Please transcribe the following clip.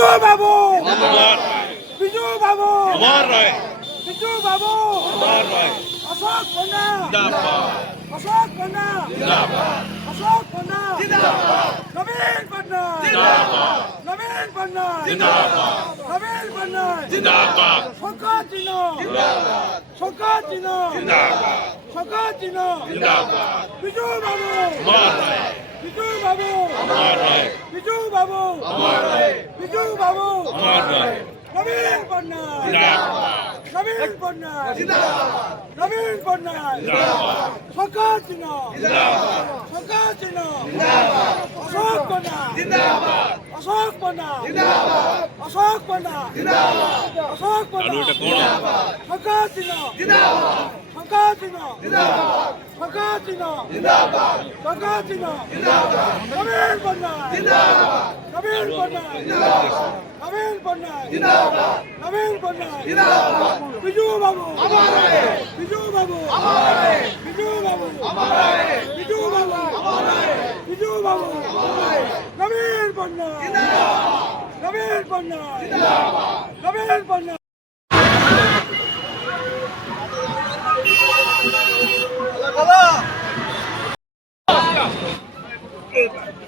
বিজু বাবু বিজু বাবু अमर रहे বিজু বাবু अमर रहे অশোক পন্না जिंदाबाद অশোক পন্না जिंदाबाद অশোক পন্না जिंदाबाद নবীন পন্না जिंदाबाद নবীন পন্না जिंदाबाद নবীন পন্না जिंदाबाद শঙ্কর চিহ্ন जिंदाबाद শঙ্কর চিহ্ন जिंदाबाद শঙ্কর চিহ্ন जिंदाबाद বিজু বাবু अमर रहे বিজু বাবু अमर रहे বিজু বাবু अमर रहे বিজু বাবু अमर रहे নবীন পন্না जिंदाबाद নবীন পন্না নবীন পন্না जिंदाबाद শঙ্কর চিহ্ন जिंदाबाद শঙ্কর চিহ্ন जिंदाबाद অশোক পন্না जिंदाबाद অশোক পন্না जिंदाबाद অশোক পন্না जिंदाबाद অশোক পন্না শঙ্কর চিহ্ন जिंदाबाद শঙ্কর চিহ্ন जिंदाबाद শঙ্কর চিহ্ন जिंदाबाद শঙ্কর চিহ্ন जिंदाबाद নবীন পন্না जिंदाबाद নবীন পন্না নবীন পন্না जिंदाबाद নবীন পন্না जिंदाबाद বিজু বাবু अमर रहे বিজু বাবু अमर रहे বিজু বাবু अमर रहे বিজু বাবু अमर रहे বিজু বাবু अमर रहे নবীন পন্না নবীন পন্না নবীন পন্না जिंदाबाद